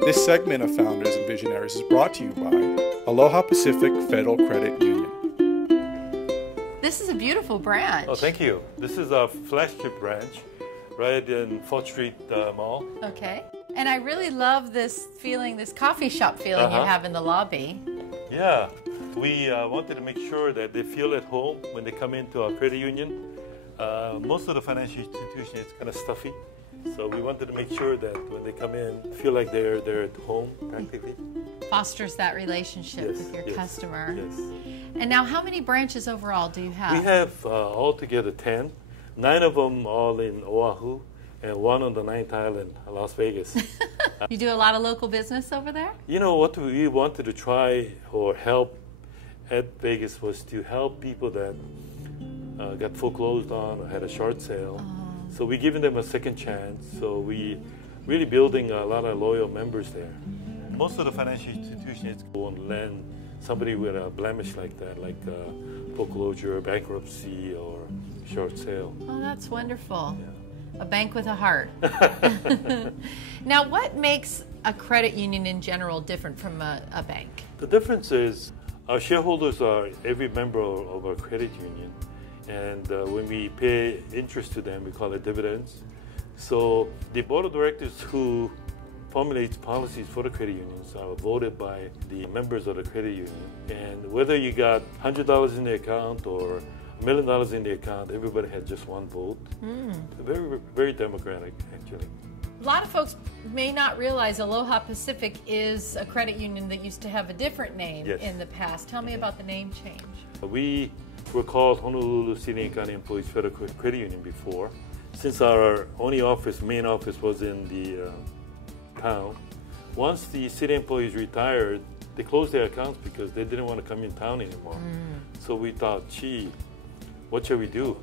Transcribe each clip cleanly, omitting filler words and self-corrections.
This segment of Founders and Visionaries is brought to you by Aloha Pacific Federal Credit Union. This is a beautiful branch. Oh, thank you. This is our flagship branch right in 4th Street Mall. Okay. And I really love this feeling, this coffee shop feeling you have in the lobby. Yeah. We wanted to make sure that they feel at home when they come into our credit union. Most of the financial institutions, it's kind of stuffy. So we wanted to make sure that when they come in, feel like they're at home practically. Fosters that relationship with your customer. Yes. And now how many branches overall do you have? We have altogether 10. 9 of them all in Oahu and 1 on the 9th Island, Las Vegas. You do a lot of local business over there? You know, what we wanted to try or help at Vegas was to help people that got foreclosed on or had a short sale. So we're giving them a second chance. So we really building a lot of loyal members there. Most of the financial institutions won't lend somebody with a blemish like that, like foreclosure, bankruptcy, or short sale. Oh, that's wonderful. Yeah. A bank with a heart. Now, what makes a credit union in general different from a bank? The difference is our shareholders are every member of our credit union. And when we pay interest to them, we call it dividends. So the board of directors who formulates policies for the credit unions are voted by the members of the credit union. And whether you got $100 in the account or $1 million in the account, everybody had just one vote. Very, very democratic, actually. A lot of folks may not realize Aloha Pacific is a credit union that used to have a different name in the past. Tell me about the name change. We were called Honolulu City and County Employees Federal Credit Union before. Since our only office, main office, was in the town, once the city employees retired, they closed their accounts because they didn't want to come in town anymore. So we thought, gee, what shall we do?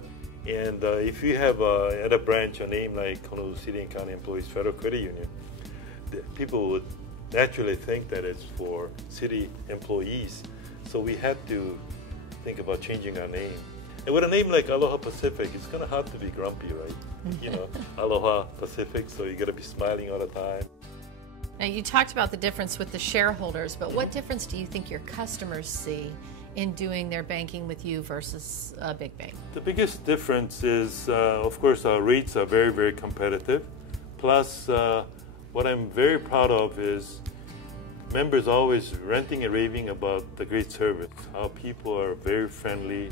And if you have at a branch a name like Honolulu City and County Employees Federal Credit Union, people would naturally think that it's for city employees. So we had to think about changing our name. And with a name like Aloha Pacific, it's kind of hard to be grumpy, right? You know, Aloha Pacific, so you got to be smiling all the time. Now, you talked about the difference with the shareholders, but what difference do you think your customers see in doing their banking with you versus a big bank? The biggest difference is, of course, our rates are very, very competitive. Plus, what I'm very proud of is members always ranting and raving about the great service. Our people are very friendly,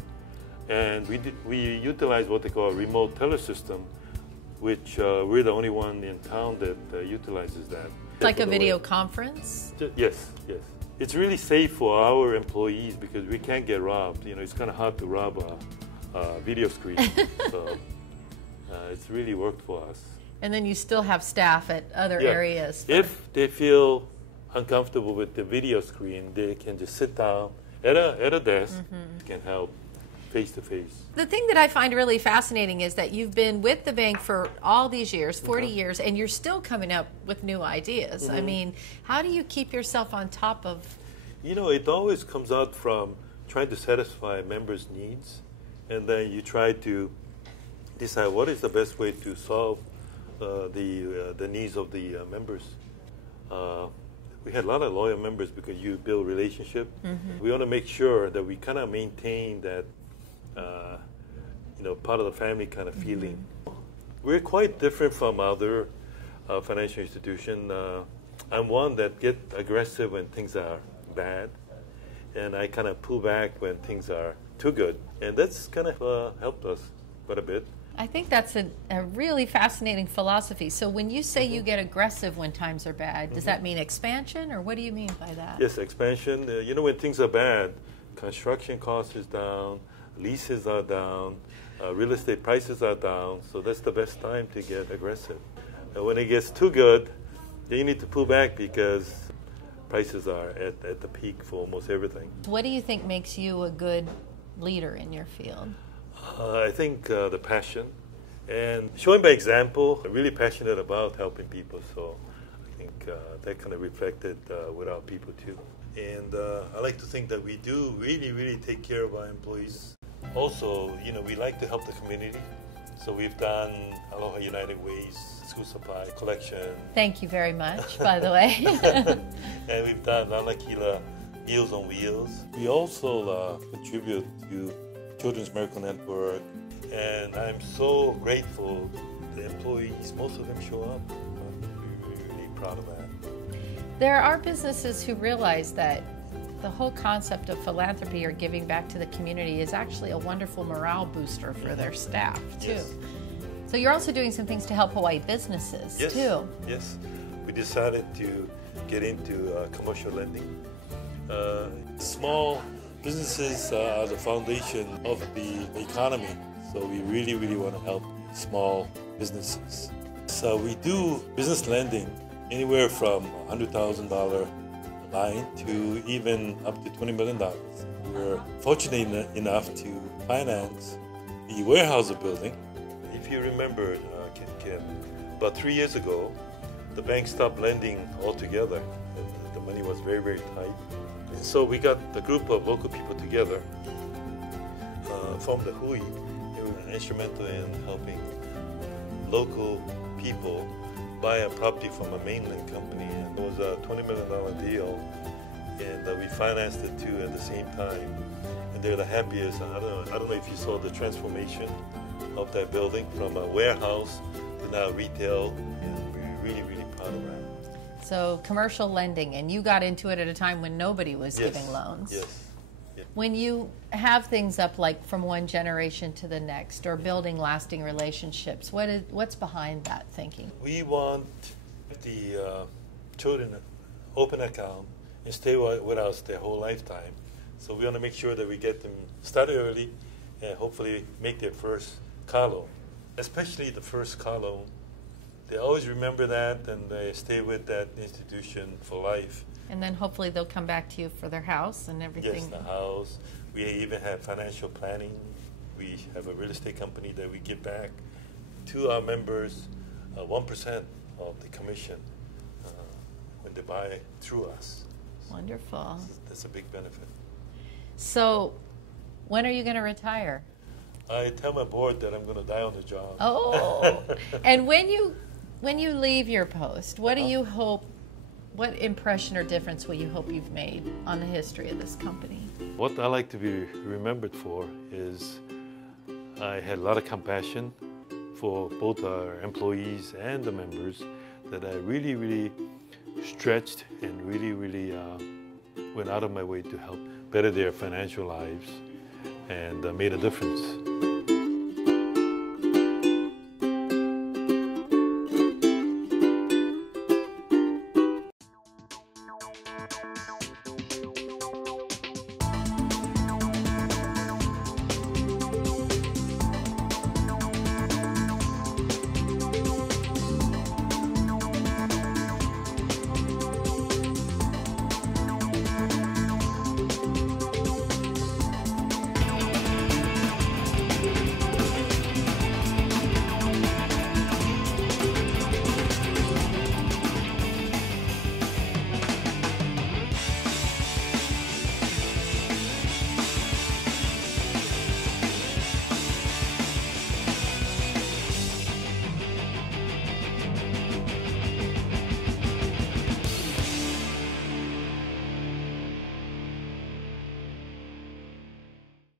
and we utilize what they call a remote teller system, which we're the only one in town that utilizes that. Like a video conference? Yes, yes. It's really safe for our employees because we can't get robbed. You know, it's kind of hard to rob a video screen. So it's really worked for us. And then you still have staff at other areas. If they feel uncomfortable with the video screen, they can just sit down at a desk, can help face to face. The thing that I find really fascinating is that you've been with the bank for all these years, 40 years, and you're still coming up with new ideas. I mean, how do you keep yourself on top of? You know, it always comes out from trying to satisfy members' needs, and then you try to decide what is the best way to solve the needs of the members. We had a lot of loyal members because you build relationship. We want to make sure that we kind of maintain that, you know, part of the family kind of feeling. We're quite different from other financial institutions. I'm one that get aggressive when things are bad, and I kind of pull back when things are too good. And that's kind of helped us quite a bit. I think that's a really fascinating philosophy. So when you say you get aggressive when times are bad, does that mean expansion, or what do you mean by that? Yes, expansion. You know, when things are bad, construction costs is down, leases are down, real estate prices are down, so that's the best time to get aggressive. And when it gets too good, then you need to pull back because prices are at the peak for almost everything. What do you think makes you a good leader in your field? I think the passion and showing by example. I'm really passionate about helping people, so I think that kind of reflected with our people too. And I like to think that we do really take care of our employees. Also, you know, we like to help the community. So we've done Aloha United Way's school supply collection. Thank you very much, by the way. And we've done Lanakila Meals on Wheels. We also contribute to Children's Miracle Network. And I'm so grateful the employees, most of them show up. I'm really proud of that. There are businesses who realize that the whole concept of philanthropy or giving back to the community is actually a wonderful morale booster for their staff, too. Yes. So you're also doing some things to help Hawaii businesses, Yes. too. Yes. We decided to get into commercial lending. Small businesses are the foundation of the economy. So we really, really want to help small businesses. So we do business lending anywhere from $100,000 line to even up to $20 million. We're fortunate enough to finance the warehouse building. If you remember, Kim, about 3 years ago, the bank stopped lending altogether. The money was very, very tight. And so we got a group of local people together from the Hui. They were instrumental in helping local people buy a property from a mainland company. And it was a $20 million deal, and we financed it too at the same time. And they're the happiest. I don't know if you saw the transformation of that building from a warehouse to now retail, and we're really, really proud of that. So commercial lending, and you got into it at a time when nobody was giving loans. Yes. Yes. When you have things up like from one generation to the next or building lasting relationships, what's behind that thinking? We want the children to open an account and stay with us their whole lifetime. So we want to make sure that we get them started early and hopefully make their first car loan, especially the first car loan. They always remember that and they stay with that institution for life. And then hopefully they'll come back to you for their house and everything. Yes, the house. We even have financial planning. We have a real estate company that we give back to our members 1% of the commission when they buy through us. Wonderful. That's a big benefit. So when are you going to retire? I tell my board that I'm going to die on the job. Oh, and when you leave your post, what do you hope? What impression or difference will you hope you've made on the history of this company? What I like to be remembered for is I had a lot of compassion for both our employees and the members, that I really, really stretched and really, really went out of my way to help better their financial lives and made a difference.